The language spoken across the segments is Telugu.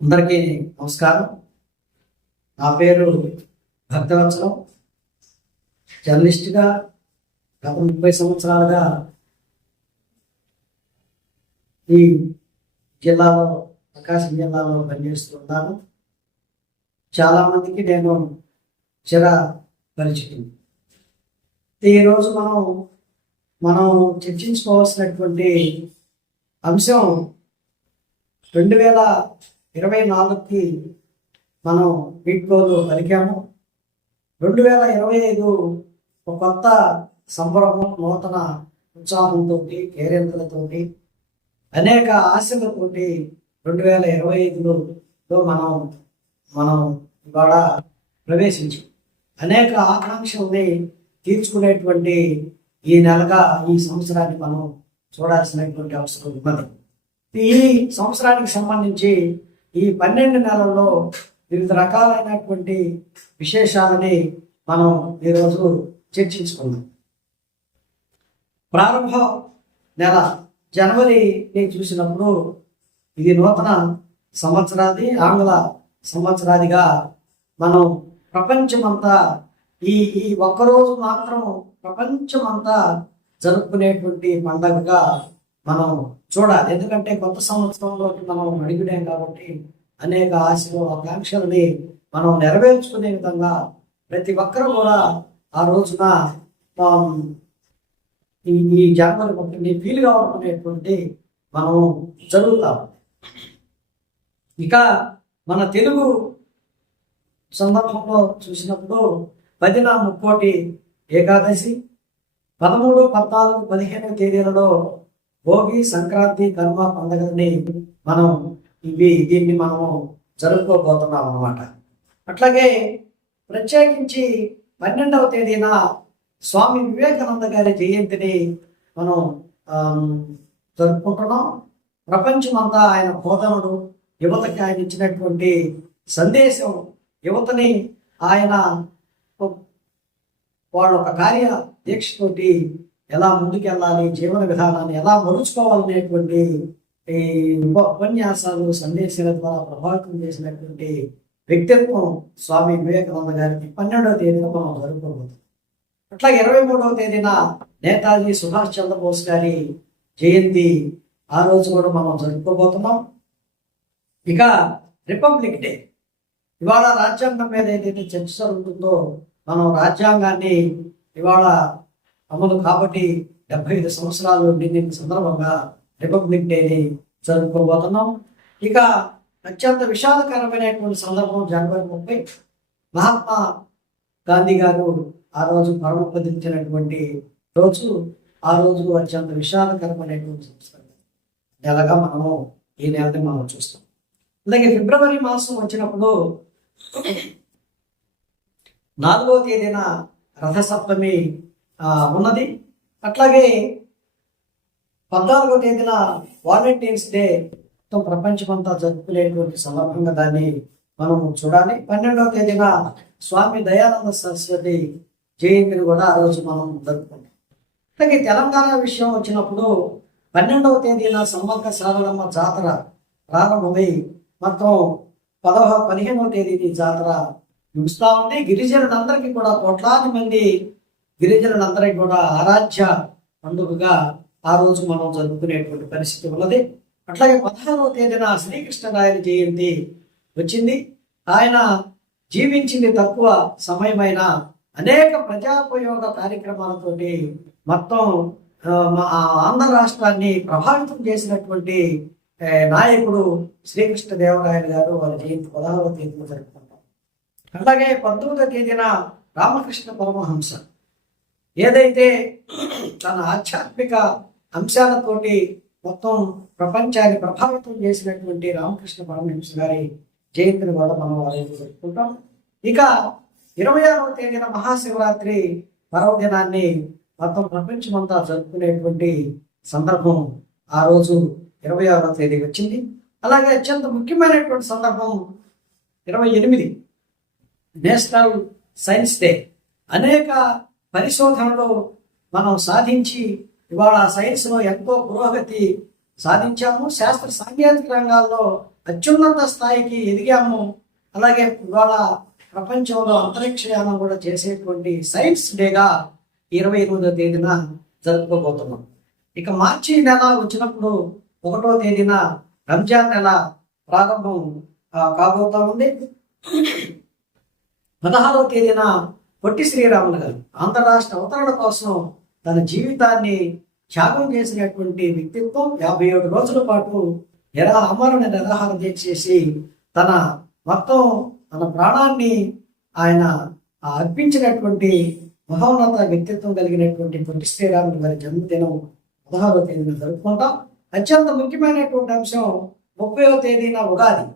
అందరికీ నమస్కారం. నా పేరు భక్తవత్సలం. జర్నలిస్ట్గా గత 30 సంవత్సరాలుగా ఈ జిల్లాలో, ప్రకాశం జిల్లాలో పనిచేస్తున్నాను. చాలామందికి నేను చిర పరిచితం. ఈరోజు మనం చర్చించుకోవాల్సినటువంటి అంశం 2024కి మనం వీడ్కోలు పలికాము. 2025 ఒక కొత్త సంబరము, నూతన ఉత్సాహంతో, కేరింతలతోటి, అనేక ఆశలతోటి 2025లో మనం ఇవాళ ప్రవేశించాం. అనేక ఆకాంక్షల్ని తీర్చుకునేటువంటి ఈ నెలగా ఈ సంవత్సరాన్ని మనం చూడాల్సినటువంటి అవసరం ఉన్నది. ఈ సంవత్సరానికి సంబంధించి ఈ 12 నెలల్లో వివిధ రకాలైనటువంటి విశేషాలని మనం ఈరోజు చర్చించుకుందాం. ప్రారంభ నెల జనవరిని చూసినప్పుడు ఇది నూతన సంవత్సరాది, ఆంగ్ల సంవత్సరాదిగా మనం ప్రపంచమంతా ఈ ఒక్కరోజు మాత్రం ప్రపంచమంతా జరుపుకునేటువంటి పండుగగా మనం చూడాలి. ఎందుకంటే కొత్త సంవత్సరంలోకి మనం అడుగుడాం కాబట్టి అనేక ఆశలు, ఆకాంక్షలని మనం నెరవేర్చుకునే విధంగా ప్రతి ఒక్కరు కూడా ఆ రోజున ఈ జనవరి 1ని ఫీల్ కావాలనేటువంటి మనం జరుగుతాం. ఇక మన తెలుగు సందర్భంలో చూసినప్పుడు 10న ముక్కోటి ఏకాదశి, 13, 14, 15 తేదీలలో భోగి, సంక్రాంతి, కనుమ పండుగల్ని దీన్ని మనము జరుపుకోబోతున్నాం అన్నమాట. అట్లాగే ప్రత్యేకించి 12వ తేదీన స్వామి వివేకానంద గారి జయంతిని మనం జరుపుకుంటున్నాం. ప్రపంచమంతా ఆయన బోధనలు, యువతకి ఆయన ఇచ్చినటువంటి సందేశం, యువతని ఆయన వాళ్ళ ఒక కార్య దీక్షతోటి ఎలా ముందుకెళ్ళాలి, జీవన విధానాన్ని ఎలా మలుచుకోవాలనేటువంటి ఈ ఉపన్యాసాలు, సందేశాల ద్వారా ప్రభావితం చేసినటువంటి వ్యక్తిత్వం స్వామి వివేకానంద గారికి 12వ తేదీన మనం జరుపుకోబోతున్నాం. అట్లాగే 23వ తేదీన నేతాజీ సుభాష్ చంద్రబోస్ గారి జయంతి, ఆ రోజు కూడా మనం జరుపుకోబోతున్నాం. ఇక రిపబ్లిక్ డే, ఇవాళ రాజ్యాంగం మీద ఏదైతే చర్చ జరుగుతుందో, మనం రాజ్యాంగాన్ని ఇవాళ అమలు కాబట్టి 75 సంవత్సరాలు నిండిన సందర్భంగా రిపబ్లిక్ డేని జరుపుకోబోతున్నాం. ఇక అత్యంత విషాదకరమైనటువంటి సందర్భం జనవరి 30, మహాత్మా గాంధీ గారు ఆ రోజు పరమపదించినటువంటి రోజు. ఆ రోజు అత్యంత విషాదకరమైనటువంటి నెలగా ఈ నెలని మనం చూస్తాం. అలాగే ఫిబ్రవరి మాసం వచ్చినప్పుడు 4వ తేదీన రథసప్తమి ఉన్నది. అట్లాగే 14వ తేదీన వాలంటీర్స్ డే మొత్తం ప్రపంచమంతా జరుపుకునేటువంటి సందర్భంగా దాన్ని మనం చూడాలి. 12వ తేదీన స్వామి దయానంద సరస్వతి జయంతిని కూడా ఆ రోజు మనం జరుపుకుంటాం. అలాగే తెలంగాణ విషయం వచ్చినప్పుడు 12వ తేదీన సమ్మక్క సారలమ్మ జాతర ప్రారంభమై మొత్తం 15వ తేదీని జాతర ముగుస్తూ ఉంది. గిరిజనులందరికీ కూడా, కోట్లాది మంది గిరిజనులందరికీ కూడా ఆరాధ్య పండుగగా ఆ రోజు మనం జరుపుకునేటువంటి పరిస్థితి ఉన్నది. అట్లాగే 16వ తేదీన శ్రీకృష్ణరాయల జయంతి వచ్చింది. ఆయన జీవించింది తక్కువ సమయమైన అనేక ప్రజాపయోగ కార్యక్రమాలతోటి మొత్తం ఆంధ్ర రాష్ట్రాన్ని ప్రభావితం చేసినటువంటి నాయకుడు శ్రీకృష్ణదేవరాయలు గారు. వారి జయంతి 16వ తేదీన జరుపుకుంటాం. అలాగే 19వ తేదీన రామకృష్ణ పరమహంస ఏదైతే తన ఆధ్యాత్మిక అంశాలతోటి మొత్తం ప్రపంచాన్ని ప్రభావితం చేసినటువంటి రామకృష్ణ పరమహంస గారి జయంతిని కూడా మనం జరుపుకుంటాం. ఇక 26వ తేదీన మహాశివరాత్రి పర్వదినాన్ని మొత్తం ప్రపంచమంతా జరుపుకునేటువంటి సందర్భం ఆ రోజు 26వ తేదీ వచ్చింది. అలాగే అత్యంత ముఖ్యమైనటువంటి సందర్భం 28 నేషనల్ సైన్స్ డే. అనేక పరిశోధనలు మనం సాధించి ఇవాళ సైన్స్లో ఎంతో పురోగతి సాధించాము. శాస్త్ర సాంకేతిక రంగాల్లో అత్యున్నత స్థాయికి ఎదిగాము. అలాగే ఇవాళ ప్రపంచంలో అంతరిక్షయానం కూడా చేసేటువంటి సైన్స్ డేగా 28వ తేదీన జరుపుకోబోతున్నాం. ఇక మార్చి నెల వచ్చినప్పుడు 1వ తేదీన రంజాన్ నెల ప్రారంభం కాబోతా ఉంది. 16వ తేదీన పొట్టి శ్రీరాములు గారు ఆంధ్ర రాష్ట్ర అవతరణ కోసం తన జీవితాన్ని త్యాగం చేసినటువంటి వ్యక్తిత్వం 57 రోజుల పాటు ఆమరణ నిరాహార దీక్ష చేసి తన మొత్తం తన ప్రాణాన్ని ఆయన అర్పించినటువంటి మహోన్నత వ్యక్తిత్వం కలిగినటువంటి పొట్టి శ్రీరాములు గారి జన్మదినం 16వ తేదీన జరుపుకుంటాం. అత్యంత ముఖ్యమైనటువంటి అంశం 30వ తేదీన ఉగాది,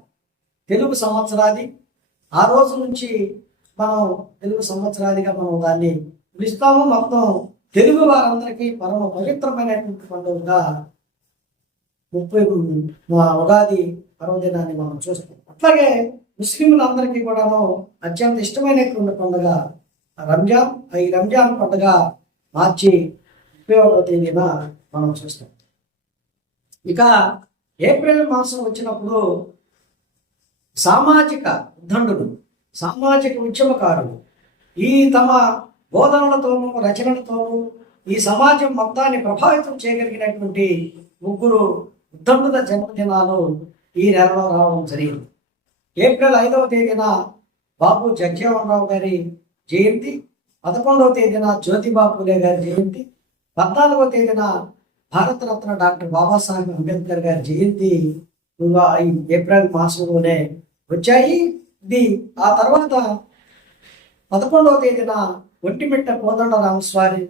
తెలుగు సంవత్సరాది. ఆ రోజు నుంచి మనం తెలుగు సంవత్సరాదిగా మనం దాన్ని పిలుస్తాము. మొత్తం తెలుగు వారందరికీ పరమ పవిత్రమైనటువంటి పండుగగా 30 ఉగాది పర్వదినాన్ని మనం చూస్తాం. అట్లాగే ముస్లింలందరికీ కూడాను అత్యంత ఇష్టమైనటువంటి పండుగ రంజాన్. ఈ రంజాన్ పండుగ మార్చి 31వ తేదీన మనం చూస్తాం. ఇక ఏప్రిల్ మాసం వచ్చినప్పుడు సామాజిక ఉద్దండుడు, సామాజిక ఉద్యమకారుడు ఈ తమ బోధనలతోనూ రచనలతోనూ ఈ సమాజం మొత్తాన్ని ప్రభావితం చేయగలిగినటువంటి 3 ఉద్దండుల జన్మదినాలు ఈ నెలలో రావడం జరిగింది. ఏప్రిల్ 5వ తేదీన బాబు జగ్జీవన్ రావు గారి జయంతి, 11వ తేదీన జ్యోతిబా పూలే గారి జయంతి, 14వ తేదీన భారతరత్న డాక్టర్ బాబాసాహెబ్ అంబేద్కర్ గారి జయంతి ఈ ఏప్రిల్ మాసంలోనే వచ్చాయి. ఆ తర్వాత 11వ తేదీన ఒంటిమిట్ట కోదండ రామస్వామి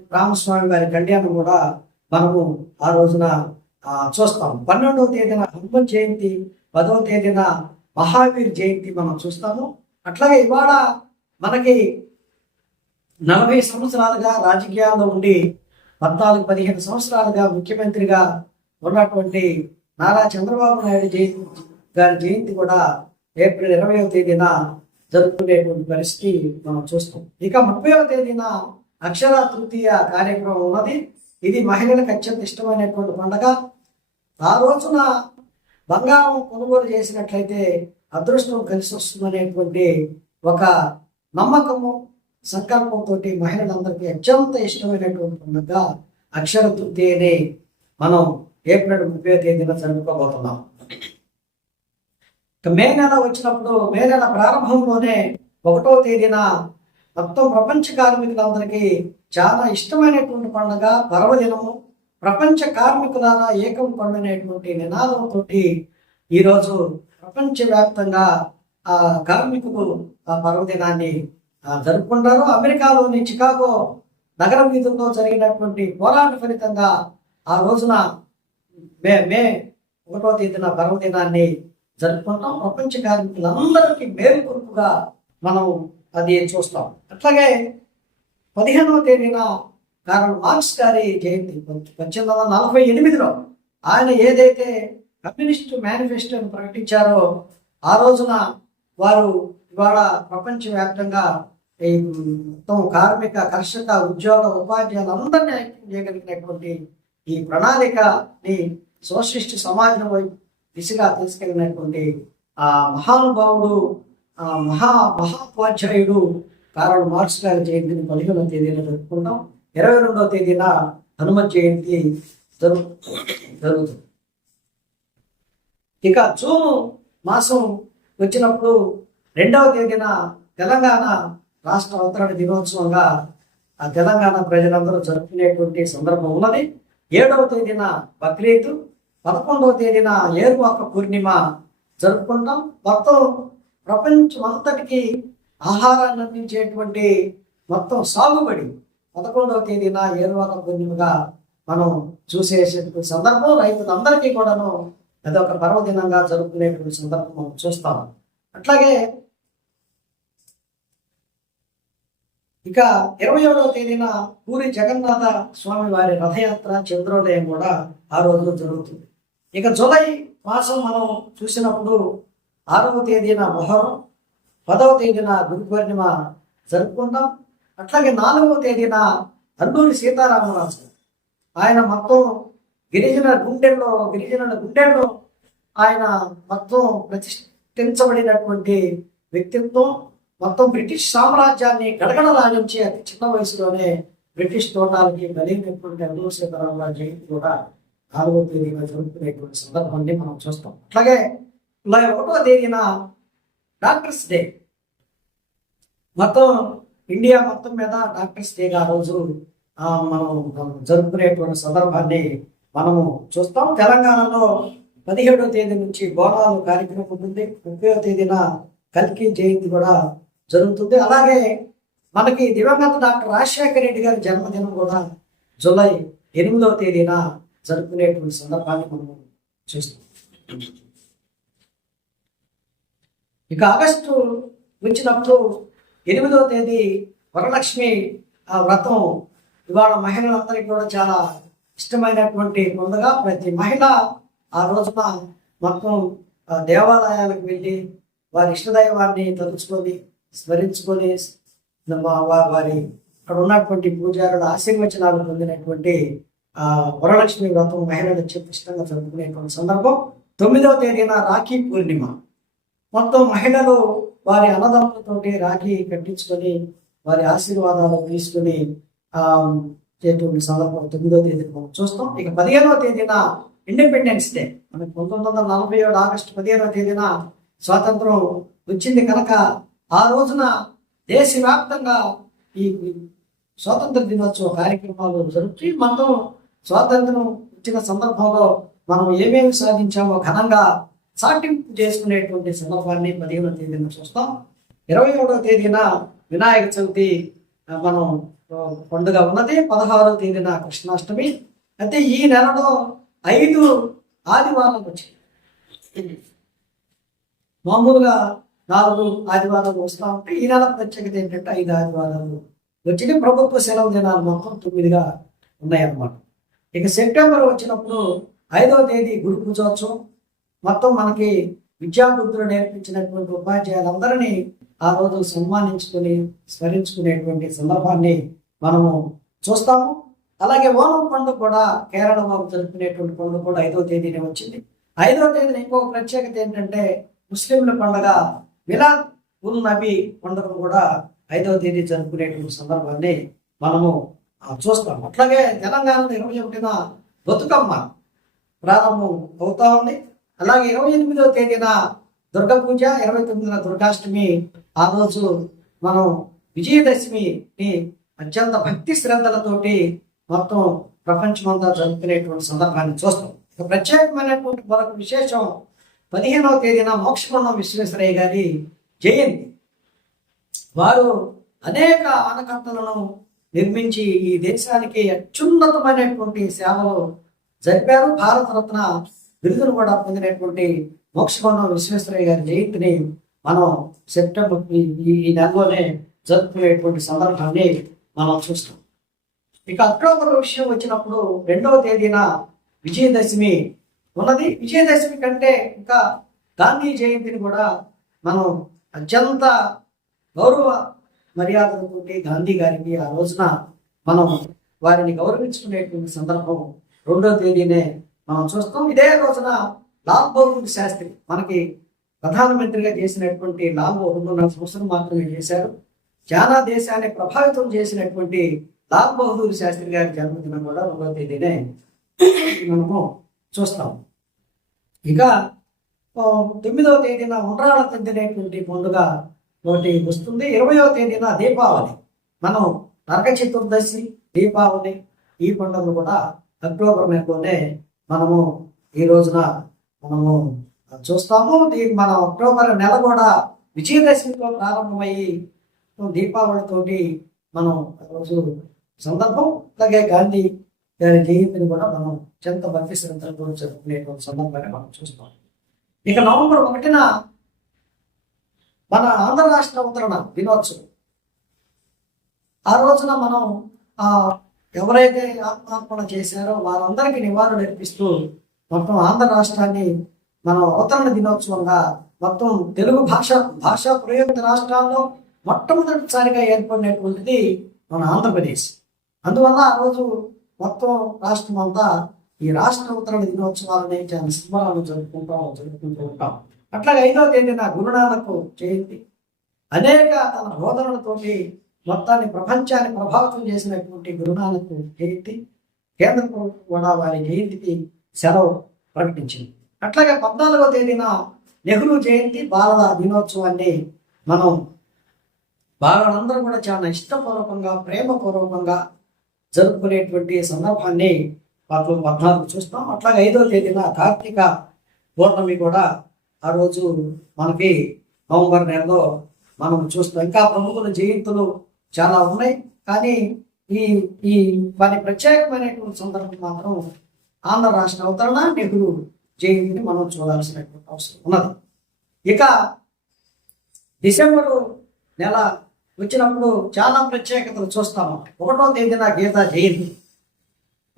వారి కళ్యాణం కూడా మనము ఆ రోజున చూస్తాం. 12వ తేదీన హనుమత్ జయంతి, 10వ తేదీన మహావీర్ జయంతి మనం చూస్తాము. అట్లాగే ఇవాళ మనకి 40 సంవత్సరాలుగా రాజకీయాల్లో ఉండి 14-15 సంవత్సరాలుగా ముఖ్యమంత్రిగా ఉన్నటువంటి నారా చంద్రబాబు నాయుడు గారి జయంతి కూడా ఏప్రిల్ 20వ తేదీన జరుపుకునేటువంటి పరిస్థితి మనం చూస్తాం. ఇక 30వ తేదీన అక్షర తృతీయ కార్యక్రమం ఉన్నది. ఇది మహిళలకు అత్యంత ఇష్టమైనటువంటి పండుగ. ఆ రోజున బంగారం కొనుగోలు చేసినట్లయితే అదృష్టం కలిసి వస్తుందనేటువంటి ఒక నమ్మకము, సంకల్పంతో మహిళలందరికీ అత్యంత ఇష్టమైనటువంటి పండుగ అక్షర తృతీయని మనం ఏప్రిల్ 30వ తేదీన జరుపుకోబోతున్నాం. మే నెల వచ్చినప్పుడు మే నెల ప్రారంభంలోనే 1వ తేదీన మొత్తం ప్రపంచ కార్మికులందరికీ చాలా ఇష్టమైనటువంటి పండుగ పర్వదినము. ప్రపంచ కార్మికులారా ఏకం పండునేటువంటి నినాదంతో ఈరోజు ప్రపంచవ్యాప్తంగా ఆ కార్మికులు ఆ పర్వదినాన్ని జరుపుకుంటారు. అమెరికాలోని చికాగో నగర వీధుల్లో జరిగినటువంటి పోరాట ఫలితంగా ఆ రోజున మే 1వ తేదీన పర్వదినాన్ని జరుపుకుంటాం. ప్రపంచ కార్మికులందరికీ మేలు కొరుకుగా మనం అది చూస్తాం. అట్లాగే 15వ తేదీన కార్ల్ మార్క్స్ గారి జయంతి. 1848లో ఆయన ఏదైతే కమ్యూనిస్టు మేనిఫెస్టోని ప్రకటించారో ఆ రోజున వారు ఇవాళ ప్రపంచవ్యాప్తంగా ఈ మొత్తం కార్మిక, కర్షక, ఉద్యోగ, ఉపాధ్యాయులందరినీ ఐక్యం చేయగలిగినటువంటి ఈ ప్రణాళికని సోషలిస్ట్ సమాజం వైపు దిశగా తీసుకెళ్ళినటువంటి ఆ మహానుభావుడు, మహాోపాధ్యాయుడు కార్ల్ మార్క్స్ గారి జయంతిని 15వ తేదీన జరుపుకుంటాం. 22వ తేదీన హనుమత్ జయంతి జరుగుతుంది. ఇక జూన్ మాసం వచ్చినప్పుడు 2వ తేదీన తెలంగాణ రాష్ట్ర అవతరణ దినోత్సవంగా ఆ తెలంగాణ ప్రజలందరూ జరుపుకునేటువంటి సందర్భం ఉన్నది. 7వ తేదీన బక్రీద్, 11వ తేదీన ఏరువాక పూర్ణిమ జరుపుకుంటాం. మొత్తం ప్రపంచం అంతటికి ఆహారాన్ని అందించేటువంటి మొత్తం సాగుబడి 11వ తేదీన ఏరువాక పూర్ణిమగా మనం చూసేటువంటి సందర్భం. రైతులందరికీ కూడాను అదొక పర్వదినంగా జరుపుకునేటువంటి సందర్భం మనం చూస్తాం. అట్లాగే ఇక 27వ తేదీన పూరి జగన్నాథ స్వామి వారి రథయాత్ర చంద్రోదయం కూడా ఆ రోజు జరుగుతుంది. ఇక జూలై మాసం మనం చూసినప్పుడు 6వ తేదీన మొహరం, 10వ తేదీన గురు పూర్ణిమ జరుపుకుంటాం. అట్లాగే 4వ తేదీన అల్లూరి సీతారామరాజు ఆయన మొత్తం గిరిజనుల గుండెల్లో ఆయన మొత్తం ప్రతిష్ఠించబడినటువంటి వ్యక్తిత్వం, మొత్తం బ్రిటిష్ సామ్రాజ్యాన్ని గడగడలాడించి అతి చిన్న వయసులోనే బ్రిటిష్ తోటాలకి బలైనటువంటి అల్లూరి సీతారామరాజు జయంతి కూడా 4వ తేదీన జరుపుకునేటువంటి సందర్భాన్ని మనం చూస్తాం. అట్లాగే 1వ తేదీన డాక్టర్స్ డే. మొత్తం ఇండియా మొత్తం మీద డాక్టర్స్ డేగా ఆ రోజు మనం జరుపుకునేటువంటి సందర్భాన్ని మనము చూస్తాం. తెలంగాణలో 17వ తేదీ నుంచి బోనాలు కార్యక్రమం ఉంటుంది. 30వ తేదీన కల్కి జయంతి కూడా జరుగుతుంది. అలాగే మనకి దివంగత డాక్టర్ రాజశేఖర రెడ్డి గారి జన్మదినం కూడా జూలై 8వ తేదీన జరుపుకునేటువంటి సందర్భాన్ని మనం చూస్తాం. ఇక ఆగస్టు వచ్చినప్పుడు 8వ తేదీ వరలక్ష్మి వ్రతం. ఇవాళ మహిళలందరికీ కూడా చాలా ఇష్టమైనటువంటి పండుగ. ప్రతి మహిళ ఆ రోజున మొత్తం దేవాలయాలకు వెళ్ళి వారి ఇష్టదైవాన్ని తలుచుకొని స్మరించుకొని వారి అక్కడ ఉన్నటువంటి పూజారుల ఆశీర్వచనాలు పొందినటువంటి వరలక్ష్మి వ్రతం మహిళలు ఇష్టంగా జరుపుకునేటువంటి సందర్భం. 9వ తేదీన రాఖీ పూర్ణిమ. మొత్తం మహిళలు వారి అన్నదమ్ములతోటి రాఖీ కట్టించుకొని వారి ఆశీర్వాదాలు తీసుకుని చేటువంటి సందర్భం 9వ తేదీన మనం చూస్తాం. ఇక 15వ తేదీన ఇండిపెండెన్స్ డే. మనకి 1947 ఆగస్టు 15వ తేదీన స్వాతంత్రం వచ్చింది కనుక ఆ రోజున దేశవ్యాప్తంగా ఈ స్వాతంత్ర దినోత్సవ కార్యక్రమాలు జరుగుతూ మనం స్వాతంత్రం వచ్చిన సందర్భంలో మనం ఏమేమి సాధించామో ఘనంగా చాటింపు చేసుకునేటువంటి సందర్భాన్ని 15వ తేదీన చూస్తాం. 21వ తేదీన వినాయక చవితి మనం పండుగ ఉన్నది. 16వ తేదీన కృష్ణాష్టమి. అయితే ఈ నెలలో 5 ఆదివారాలు వచ్చాయి. మామూలుగా 4 ఆదివారాలు వస్తూ ఉంటే ఈ నెల ప్రత్యేకత ఏంటంటే 5 ఆదివారాలు వచ్చి ప్రభుత్వ సెలవు దినాలు మొత్తం 9గా ఉన్నాయన్నమాట. ఇక సెప్టెంబర్ వచ్చినప్పుడు 5వ తేదీ గురు పూజోత్సవం. మొత్తం మనకి విద్యాబుద్ధులు నేర్పించినటువంటి ఉపాధ్యాయులందరినీ ఆ రోజు సన్మానించుకొని స్మరించుకునేటువంటి సందర్భాన్ని మనము చూస్తాము. అలాగే ఓనం పండుగ కూడా కేరళ వారు జరుపుకునేటువంటి పండుగ కూడా 5వ తేదీనే వచ్చింది. 5వ తేదీన ఇంకొక ప్రత్యేకత ఏంటంటే ముస్లింల పండుగ మిలాద్ ఉన్ నబీ పండుగ కూడా 5వ తేదీ జరుపుకునేటువంటి సందర్భాన్ని మనము చూస్తాం. అట్లాగే తెలంగాణలో 21న బతుకమ్మ ప్రారంభం అవుతా ఉంది. అలాగే 28వ తేదీన దుర్గా పూజ, 29న దుర్గాష్టమి. ఆ రోజు మనం విజయదశమిని అత్యంత భక్తి శ్రద్ధలతోటి మొత్తం ప్రపంచమంతా జరుపుకునేటువంటి సందర్భాన్ని చూస్తాం. ఇక ప్రత్యేకమైనటువంటి మరొక విశేషం 15వ తేదీన మోక్షగుండం విశ్వేశ్వరయ్య గారి జయంతి. వారు అనేక ఆనకట్టలను నిర్మించి ఈ దేశానికి అత్యున్నతమైనటువంటి సేవలు జరిపారు. భారతరత్న బిరుదును కూడా పొందినటువంటి మోక్షగుండం విశ్వేశ్వరయ్య గారి జయంతిని మనం సెప్టెంబర్ ఈ నెలలోనే జరుపుకునేటువంటి సందర్భాన్ని మనం చూస్తాం. ఇక అక్టోబర్ విషయం వచ్చినప్పుడు 2వ తేదీన విజయదశమి ఉన్నది. విజయదశమి కంటే ఇంకా గాంధీ జయంతిని కూడా మనం అత్యంత గౌరవ మర్యాదలతోటి గాంధీ గారికి ఆ రోజున మనం వారిని గౌరవించుకునేటువంటి సందర్భం 2వ తేదీనే మనం చూస్తాం. ఇదే రోజున లాల్ బహదూర్ శాస్త్రి మనకి ప్రధానమంత్రిగా చేసినటువంటి లాల్ 2.5 సంవత్సరం మాత్రమే చేశారు. చాలా దేశాన్ని ప్రభావితం చేసినటువంటి లాల్ బహదూర్ శాస్త్రి గారి జన్మదినం కూడా 2వ తేదీనే మనము చూస్తాం. ఇక 9వ తేదీన ఉండ్రాళ్ళ తద్దినేటువంటి పండుగ ఒకటి వస్తుంది. 20వ తేదీన దీపావళి. మనం నరక చతుర్దశి, దీపావళి ఈ పండుగలు కూడా అక్టోబర్ నెలలోనే మనము ఈ రోజున మనము చూస్తాము. మన అక్టోబర్ నెల కూడా విజయదశమితో ప్రారంభమయ్యి దీపావళితోటి మనం రోజు సందర్భం. అలాగే గాంధీ గారి జయంతిని కూడా మనం అత్యంత భక్తి శ్రద్ధలతో జరుపుకునేటువంటి సందర్భాన్ని మనం చూస్తాం. ఇక నవంబర్ 1న మన ఆంధ్ర రాష్ట్ర అవతరణ దినోత్సవం. ఆ రోజున మనం ఎవరైతే ఆత్మార్పణ చేశారో వారందరికీ నివాళులు అర్పిస్తూ మొత్తం ఆంధ్ర రాష్ట్రాన్ని మనం అవతరణ దినోత్సవంగా మొత్తం తెలుగు భాషా ప్రయోగిత రాష్ట్రాల్లో మొట్టమొదటిసారిగా ఏర్పడినటువంటిది మన ఆంధ్రప్రదేశ్. అందువల్ల ఆ రోజు మొత్తం రాష్ట్రం అంతా ఈ రాష్ట్ర అవతరణ దినోత్సవాలని చాలా సంబరాలు జరుపుకుంటూ ఉంటాం. అట్లాగే 5వ తేదీన గురునానక్ జయంతి. అనేక తన బోధనలతోటి మొత్తాన్ని ప్రపంచాన్ని ప్రభావితం చేసినటువంటి గురునానక్ జయంతి. కేంద్ర ప్రభుత్వం కూడా వారి జయంతికి సెలవు ప్రకటించింది. అట్లాగే 14వ తేదీన నెహ్రూ జయంతి బాలల దినోత్సవాన్ని మనం బాలలందరూ కూడా చాలా ఇష్టపూర్వకంగా ప్రేమపూర్వకంగా జరుపుకునేటువంటి సందర్భాన్ని 14 చూస్తాం. అట్లాగే 5వ తేదీన కార్తీక పౌర్ణమి కూడా ఆ రోజు మనకి నవంబర్ నెలలో మనం చూస్తాం. ఇంకా ప్రముఖుల జయంతులు చాలా ఉన్నాయి, కానీ ఈ ఈ వారి ప్రత్యేకమైనటువంటి సందర్భం మాత్రం ఆంధ్ర రాష్ట్ర అవతరణ నెహ్రూ జయంతిని మనం చూడాల్సినటువంటి అవసరం ఉన్నది. ఇక డిసెంబరు నెల వచ్చినప్పుడు చాలా ప్రత్యేకతలు చూస్తాము. 1వ తేదీన గీతా జయంతి.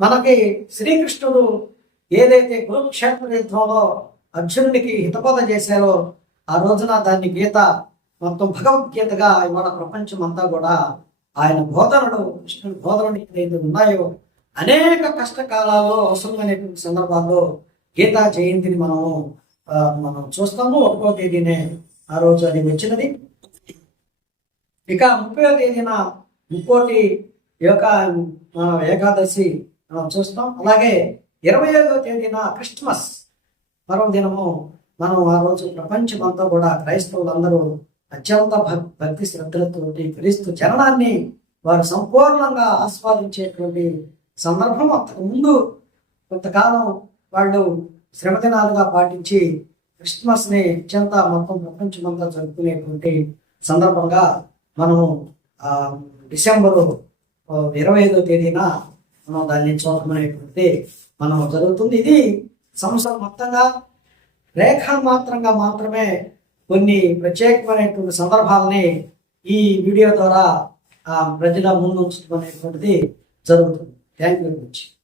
మనకి శ్రీకృష్ణుడు ఏదైతే కురుక్షేత్ర యుద్ధంలో అర్జునుడికి హితబోధ చేశారో ఆ రోజున దాన్ని గీత మొత్తం భగవద్గీతగా ఇవాళ ప్రపంచం అంతా కూడా ఆయన బోధనలు, కృష్ణుడి బోధనలు ఏదైతే ఉన్నాయో అనేక కష్టకాలాల్లో అవసరమైనటువంటి సందర్భాల్లో గీతా జయంతిని మనం చూస్తాము. 1వ తేదీనే ఆ రోజు అది వచ్చినది. ఇక 30వ తేదీన ఇంకోటి యొక్క ఏకాదశి మనం చూస్తాం. అలాగే 25వ తేదీన క్రిస్మస్ పర్వదినము. మనం ఆ రోజు ప్రపంచమంతా కూడా క్రైస్తవులందరూ అత్యంత భక్తి శ్రద్ధలతోటి క్రీస్తు జననాన్ని వారు సంపూర్ణంగా ఆస్వాదించేటువంటి సందర్భం. అంతకుముందు కొంతకాలం వాళ్ళు శ్రమదినాలుగా పాటించి క్రిస్మస్ని అత్యంత మొత్తం ప్రపంచమంతా జరుపుకునేటువంటి సందర్భంగా మనము డిసెంబరు 25వ తేదీన మనం దాన్ని చూడమనేటువంటి మనం జరుగుతుంది. ఇది సంవత్సరం మొత్తంగా రేఖామాత్రంగా మాత్రమే కొన్ని ప్రత్యేకమైనటువంటి సందర్భాలని ఈ వీడియో ద్వారా ప్రజల ముందు ఉంచడం అనేటువంటిది జరుగుతుంది. Thank you very much.